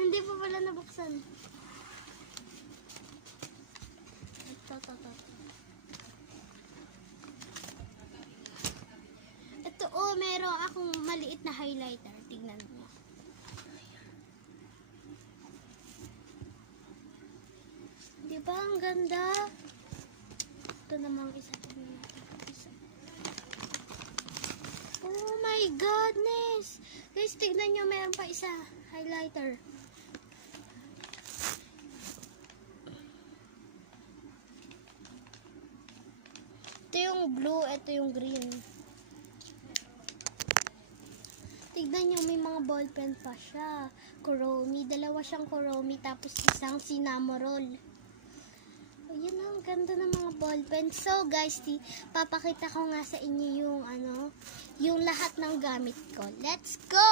Hindi pa pala nabuksan. Ito, oh, meron akong maliit na highlighter. Tignan mo. Diba ang ganda? Ito namang isa. Oh my goodness! Guys, tignan nyo, meron pa isa. Highlighter. Ito yung blue, ito yung green. Tignan nyo, may mga ballpen pa siya. Kuromi. Dalawa siyang kuromi, tapos isang cinnamoroll. Ayan, ang ganda ng mga ballpen. So guys, papakita ko nga sa inyo yung yung lahat ng gamit ko. Let's go!